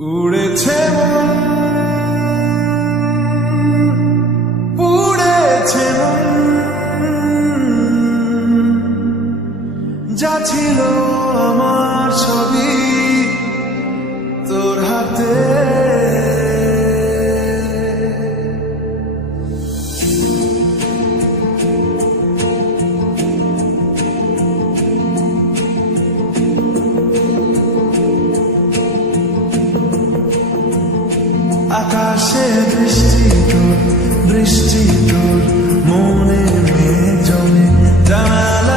উড়েছে মন, পুড়েছে মন, যা ছিল আমার ছবি তোর হাতে। আকাশে বৃষ্টি তোর মনে মেঘ জমে, জানালা